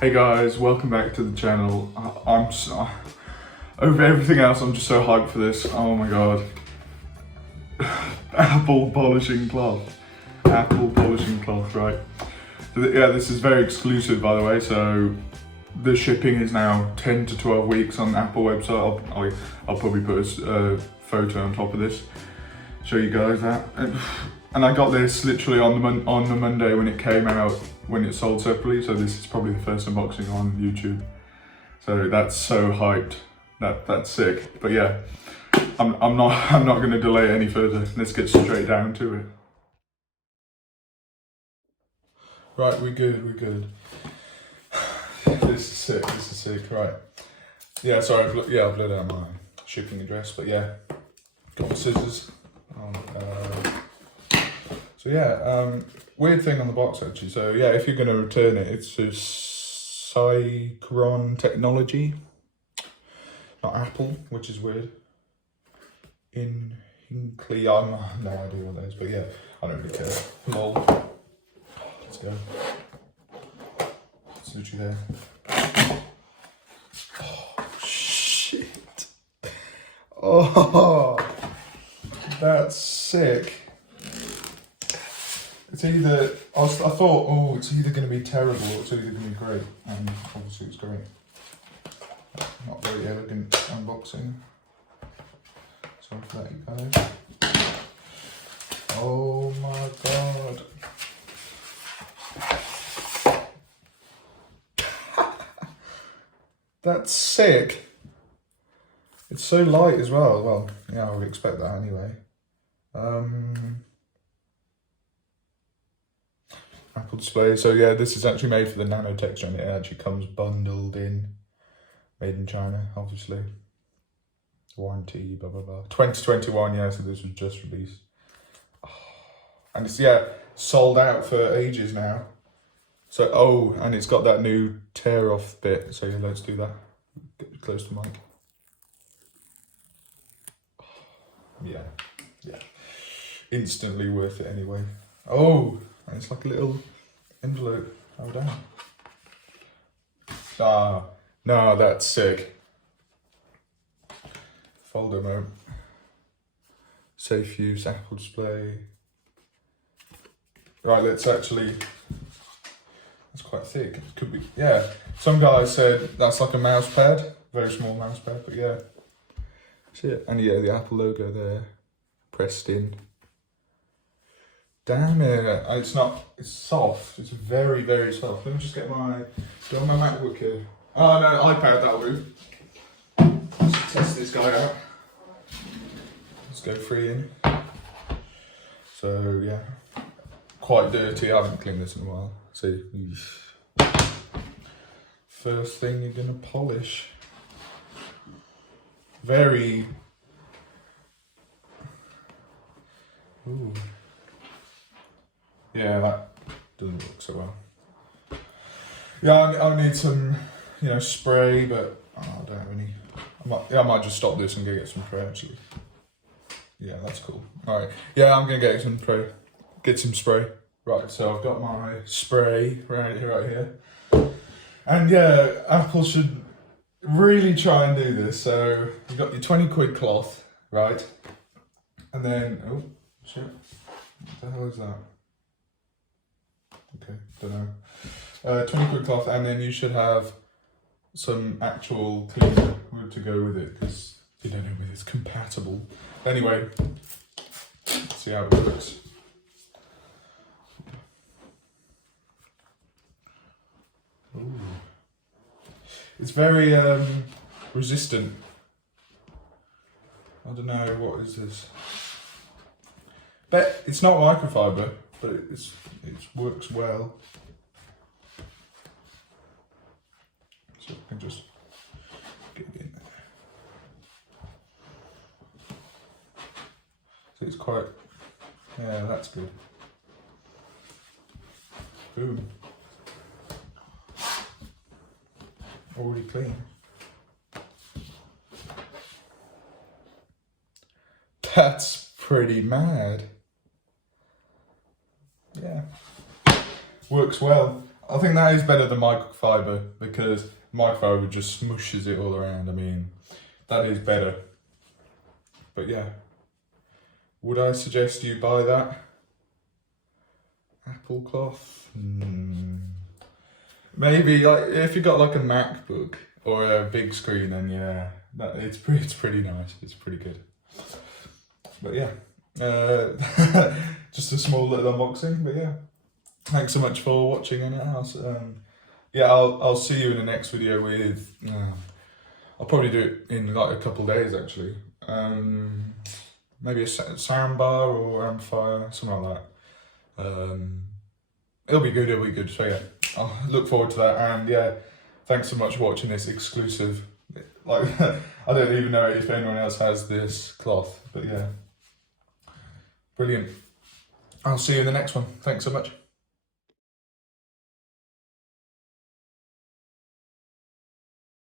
Hey guys, welcome back to the channel. I'm so, over everything else, I'm just so hyped for this. Oh my god. Apple polishing cloth. Apple polishing cloth, right. So yeah, this is very exclusive, by the way, so the shipping is now 10 to 12 weeks on the Apple website. I'll probably put a photo on top of this, show you guys that. And I got this literally on the Monday when it came out, when it sold separately. So this is probably the first unboxing on YouTube. So that's so hyped. That's sick. But yeah, I'm not going to delay any further. Let's get straight down to it. Right, we're good. This is sick. Right. Yeah, sorry. I've let out my shipping address, but yeah, got my scissors. So yeah, weird thing on the box actually. So yeah, if you're going to return it, it's a Cycron technology, not Apple, which is weird. In Hinkley, I have no idea what that is, but yeah, I don't really care. Lol. Let's go. It's literally there. Oh shit! Oh, that's sick. It's either, I thought, oh, it's either going to be terrible or it's either going to be great. And obviously it's great. Not very elegant unboxing. Sorry for that, you guys. Oh my god. That's sick. It's so light as well. Well, yeah, I would expect that anyway. Apple display. So yeah, this is actually made for the nano texture and it actually comes bundled in. Made in China, obviously. Warranty, blah, blah, blah. 2021, yeah, so this was just released. Oh, and it's, yeah, sold out for ages now. So, oh, and it's got that new tear off bit. So yeah, let's do that. Get close to the mic. Yeah. Instantly worth it anyway. Oh! And it's like a little envelope. Oh damn. Ah, no, that's sick. Folder mode. Safe use, Apple display. Right, let's actually, that's quite thick. It could be, yeah. Some guys said that's like a mouse pad, very small mouse pad, but yeah. Shit. And yeah, the Apple logo there, pressed in. Damn it, it's not, it's soft, it's very, very soft. Let me just get my MacBook here. Oh no, iPad, that'll do. Let's test this guy out. Let's go free in. So yeah, quite dirty, I haven't cleaned this in a while. See, first thing you're gonna polish. Very, ooh. Yeah, that doesn't look so well. Yeah, I need some, spray, but I don't have any. I might just stop this and go get some spray actually. Yeah, that's cool. All right. Yeah, I'm gonna get some spray. Right. So I've got my spray right here. And yeah, Apple should really try and do this. So you've got your 20 quid cloth, right? And then, oh shit, what the hell is that? Okay, don't know. 20 quid cloth, and then you should have some actual cleaner to go with it, because you don't know whether it's compatible. Anyway, let's see how it works. Ooh. It's very resistant. I don't know, what is this? But it's not microfiber, but it works well. So I can just get it in there. So it's quite, yeah, that's good. Boom. Already clean. That's pretty mad. Yeah, works well. I think that is better than microfiber, because microfiber just smushes it all around. I mean, that is better. But yeah, would I suggest you buy that apple cloth? Maybe like if you got like a MacBook or a big screen, then yeah, it's pretty nice. It's pretty good. But yeah, just a small little unboxing. But yeah, thanks so much for watching anyhow. Yeah, I'll see you in the next video with. I'll probably do it in like a couple of days actually. Maybe a soundbar or amplifier, something like that. It'll be good. So yeah, I'll look forward to that. And yeah, thanks so much for watching this exclusive. Like, I don't even know if anyone else has this cloth, but yeah, brilliant. I'll see you in the next one. Thanks so much.